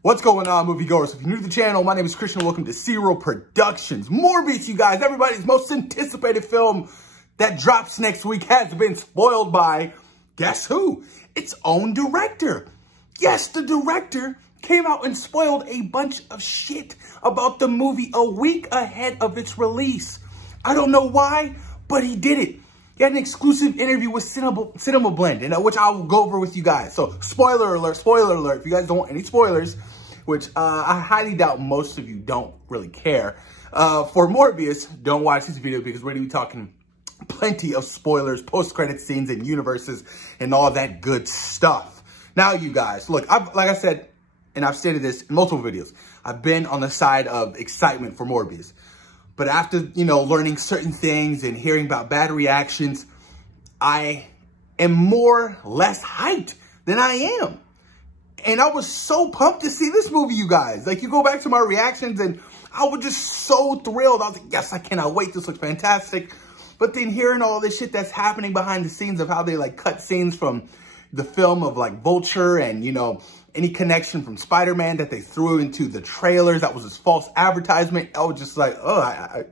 What's going on, moviegoers? If you're new to the channel, my name is Christian. Welcome to Zero Productions. Morbius, you guys, everybody's most anticipated film that drops next week has been spoiled by, guess who? Its own director. Yes, the director came out and spoiled a bunch of shit about the movie a week ahead of its release. I don't know why, but he did it. He had an exclusive interview with Cinema Blend, which I will go over with you guys. So, spoiler alert, if you guys don't want any spoilers, which I highly doubt most of you don't really care. For Morbius, don't watch this video because we're going to be talking plenty of spoilers, post-credit scenes, and universes, and all that good stuff. Now, you guys, look, like I said, and I've stated this in multiple videos, I've been on the side of excitement for Morbius. But after, learning certain things and hearing about bad reactions, I am less hyped than I am. And I was so pumped to see this movie, you guys. Like, you go back to my reactions and I was just so thrilled. I was like, yes, I cannot wait. This looks fantastic. But then hearing all this shit that's happening behind the scenes of how they, cut scenes from the film of, Vulture and, any connection from Spider-Man that they threw into the trailers. That was this false advertisement. I was just like, oh, I'm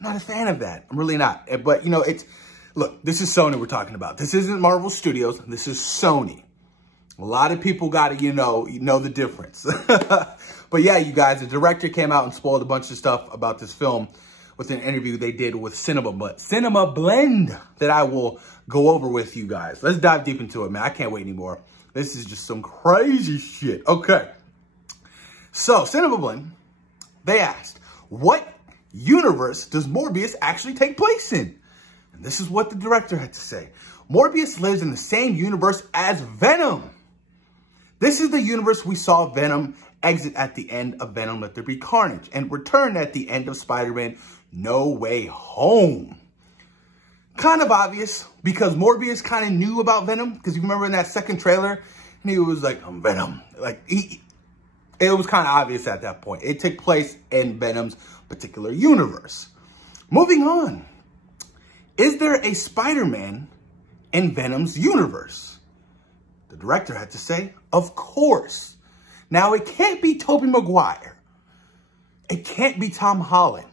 not a fan of that. I'm really not. But, look, this is Sony we're talking about. This isn't Marvel Studios. This is Sony. A lot of people got to, know the difference. But yeah, you guys, the director came out and spoiled a bunch of stuff about this film with an interview they did with Cinema Blend that I will go over with you guys. Let's dive deep into it, man. I can't wait anymore. This is just some crazy shit. Okay. So, Cinema Blend, they asked, what universe does Morbius actually take place in? And this is what the director had to say. Morbius lives in the same universe as Venom. This is the universe we saw Venom exit at the end of Venom Let There Be Carnage and return at the end of Spider-Man No Way Home. Kind of obvious because Morbius kind of knew about Venom because you remember in that second trailer and he was like, I'm Venom. It was kind of obvious at that point. It took place in Venom's particular universe. Moving on. Is there a Spider-Man in Venom's universe? The director had to say, of course. Now, it can't be Tobey Maguire. It can't be Tom Holland.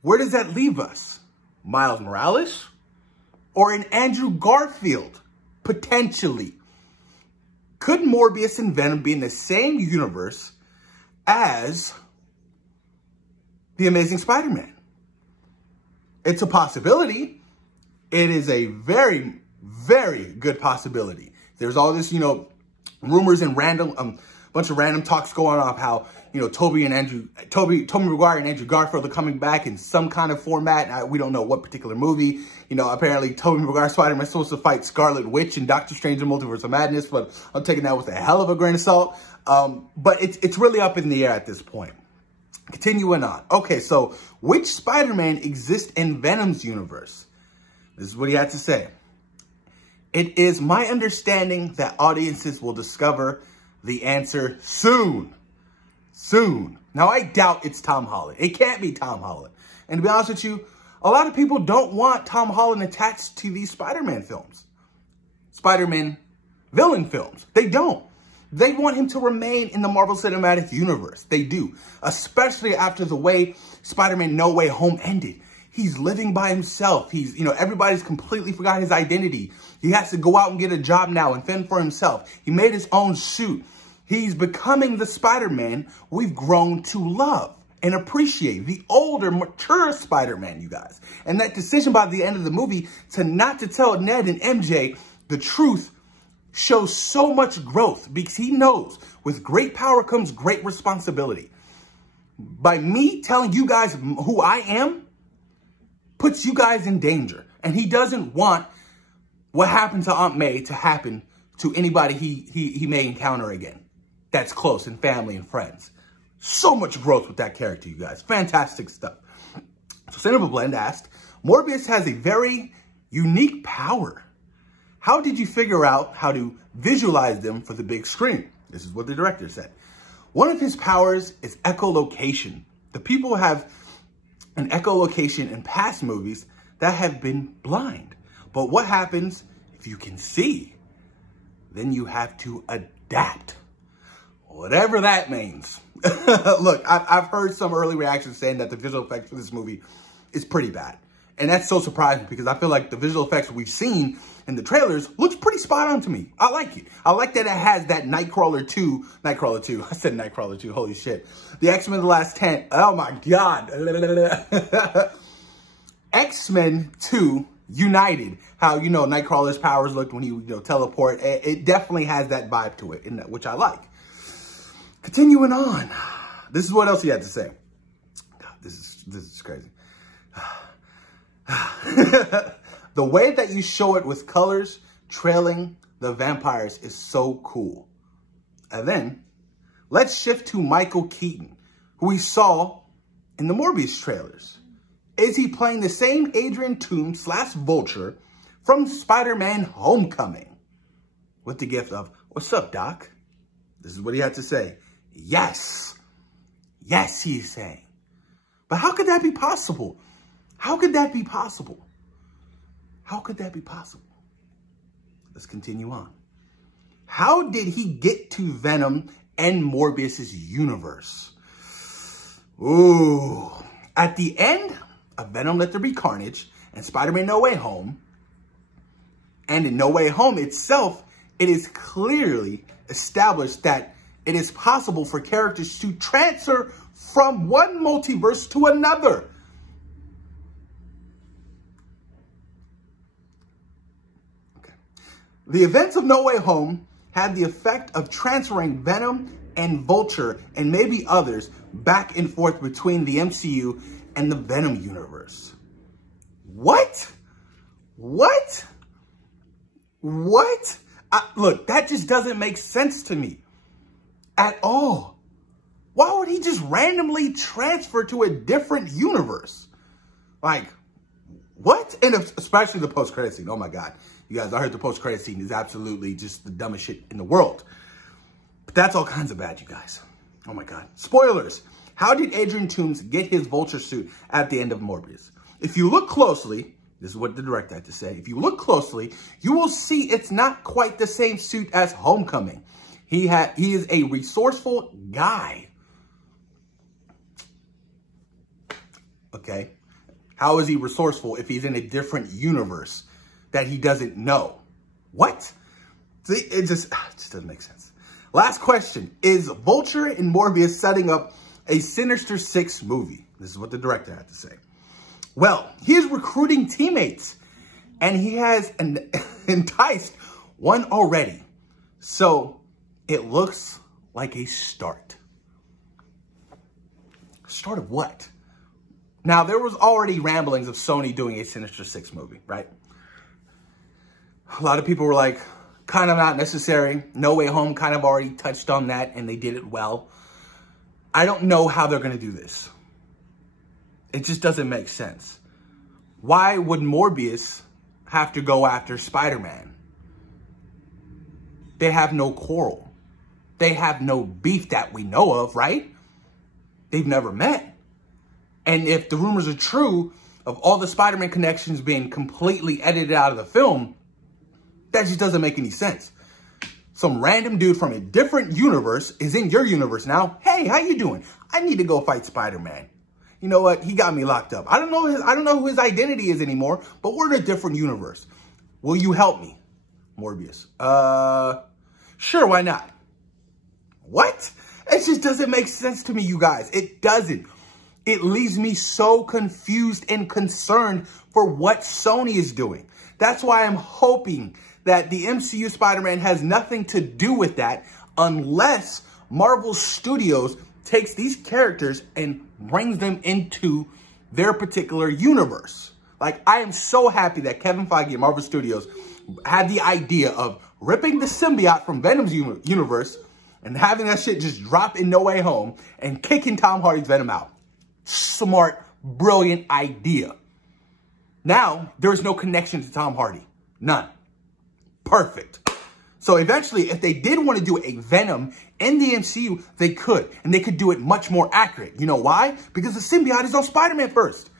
Where does that leave us? Miles Morales? Or an Andrew Garfield? Potentially. Could Morbius and Venom be in the same universe as The Amazing Spider-Man? It's a possibility. It is a very, very good possibility. There's all this, rumors and bunch of random talks going on of how, Tobey Maguire and Andrew Garfield are coming back in some kind of format. We don't know what particular movie. Apparently Tobey Maguire Spider-Man is supposed to fight Scarlet Witch and Doctor Strange in Multiverse of Madness, but I'm taking that with a hell of a grain of salt. But it's really up in the air at this point. Continuing on. Okay, so which Spider-Man exists in Venom's universe? This is what he had to say. It is my understanding that audiences will discover the answer soon. Soon. Now, I doubt it's Tom Holland. It can't be Tom Holland. And to be honest with you, a lot of people don't want Tom Holland attached to these Spider-Man films. Spider-Man villain films. They don't. They want him to remain in the Marvel Cinematic Universe. They do. Especially after the way Spider-Man No Way Home ended. He's living by himself. He's, everybody's completely forgot his identity. He has to go out and get a job now and fend for himself. He made his own suit. He's becoming the Spider-Man we've grown to love and appreciate. The older, mature Spider-Man, you guys. And that decision by the end of the movie not to tell Ned and MJ the truth shows so much growth because he knows with great power comes great responsibility. By me telling you guys who I am, puts you guys in danger. And he doesn't want what happened to Aunt May to happen to anybody he may encounter again. That's close and family and friends. So much growth with that character, you guys. Fantastic stuff. So Cinema Blend asked, Morbius has a very unique power. How did you figure out how to visualize them for the big screen? This is what the director said. One of his powers is echolocation. The people have an echolocation in past movies that have been blind. But what happens if you can see? Then you have to adapt. Whatever that means. Look, I've heard some early reactions saying that the visual effects for this movie is pretty bad. And that's so surprising because I feel like the visual effects we've seen in the trailers looks pretty spot on to me. I like it. I like that it has that Nightcrawler 2. I said Nightcrawler 2. Holy shit. The X-Men The Last Stand. Oh my God. X-Men 2 United. How, you know, Nightcrawler's powers looked when he, you know, teleport. It definitely has that vibe to it, which I like. Continuing on. This is what else he had to say. God, this is crazy. The way that you show it with colors trailing the vampires is so cool. And then let's shift to Michael Keaton, who we saw in the Morbius trailers. Is he playing the same Adrian Toombs / Vulture from Spider-Man Homecoming? With the gift of, "What's up, Doc?" This is what he had to say. Yes. Yes, he's saying. But how could that be possible? How could that be possible? How could that be possible? Let's continue on. How did he get to Venom and Morbius's universe? Ooh. At the end of Venom Let There Be Carnage and Spider-Man No Way Home, and in No Way Home itself, it is clearly established that it is possible for characters to transfer from one multiverse to another. The events of No Way Home had the effect of transferring Venom and Vulture and maybe others back and forth between the MCU and the Venom universe. What? What? What? Look, that just doesn't make sense to me at all. Why would he just randomly transfer to a different universe? Like, what? And especially the post-credit scene. Oh my God. You guys, I heard the post-credit scene is absolutely just the dumbest shit in the world. But that's all kinds of bad, you guys. Oh my God. Spoilers. How did Adrian Toombs get his Vulture suit at the end of Morbius? If you look closely, this is what the director had to say. If you look closely, you will see it's not quite the same suit as Homecoming. He is a resourceful guy. Okay. How is he resourceful if he's in a different universe that he doesn't know? What? See, it just doesn't make sense. Last question. Is Vulture and Morbius setting up a Sinister 6 movie? This is what the director had to say. Well, he is recruiting teammates, and he has enticed one already. So it looks like a start. Start of what? Now, there was already ramblings of Sony doing a Sinister 6 movie, right? A lot of people were like, kind of not necessary. No Way Home kind of already touched on that, and they did it well. I don't know how they're going to do this. It just doesn't make sense. Why would Morbius have to go after Spider-Man? They have no quarrel. They have no beef that we know of, right? They've never met. And if the rumors are true of all the Spider-Man connections being completely edited out of the film, that just doesn't make any sense. Some random dude from a different universe is in your universe now. Hey, how you doing? I need to go fight Spider-Man. You know what? He got me locked up. I don't know who his identity is anymore, but we're in a different universe. Will you help me? Morbius. Sure, why not? What? It just doesn't make sense to me, you guys. It doesn't. It leaves me so confused and concerned for what Sony is doing. That's why I'm hoping that the MCU Spider-Man has nothing to do with that unless Marvel Studios takes these characters and brings them into their particular universe. Like, I am so happy that Kevin Feige and Marvel Studios had the idea of ripping the symbiote from Venom's universe and having that shit just drop in No Way Home and kicking Tom Hardy's Venom out. Smart, brilliant idea. Now, there is no connection to Tom Hardy. None. Perfect. So eventually, if they did want to do a Venom in the MCU, they could. And they could do it much more accurate. You know why? Because the symbiote is on Spider-Man first.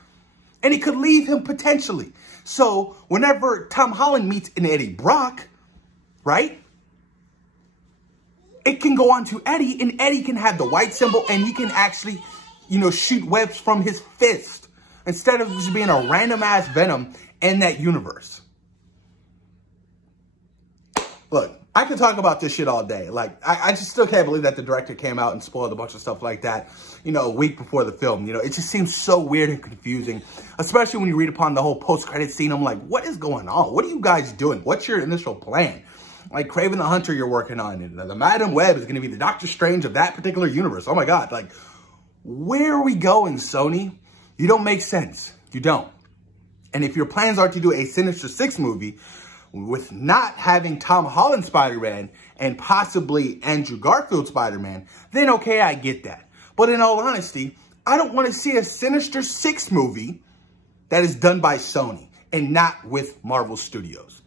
And it could leave him potentially. So whenever Tom Holland meets an Eddie Brock, right? it can go on to Eddie, and Eddie can have the white symbol, and he can actually, you know, shoot webs from his fist instead of just being a random ass Venom in that universe. Look, I can talk about this shit all day. Like, I just still can't believe that the director came out and spoiled a bunch of stuff like that, you know, a week before the film. You know, it just seems so weird and confusing, especially when you read upon the whole post-credit scene. I'm like, what is going on? What are you guys doing? What's your initial plan? Like, Kraven the Hunter you're working on, and the Madam Web is going to be the Doctor Strange of that particular universe. Oh my God, like, where are we going, Sony? You don't make sense. You don't. And if your plans are to do a Sinister 6 movie with not having Tom Holland Spider-Man and possibly Andrew Garfield Spider-Man, then okay, I get that. But in all honesty, I don't want to see a Sinister 6 movie that is done by Sony and not with Marvel Studios.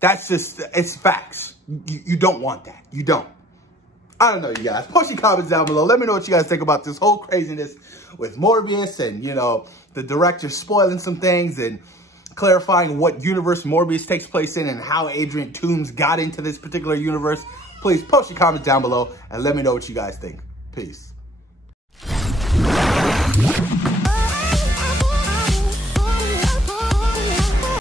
That's just, it's facts. You don't want that. You don't. I don't know, you guys. Post your comments down below. Let me know what you guys think about this whole craziness with Morbius and, you know, the director spoiling some things and clarifying what universe Morbius takes place in and how Adrian Toombs got into this particular universe. Please post your comments down below and let me know what you guys think. Peace.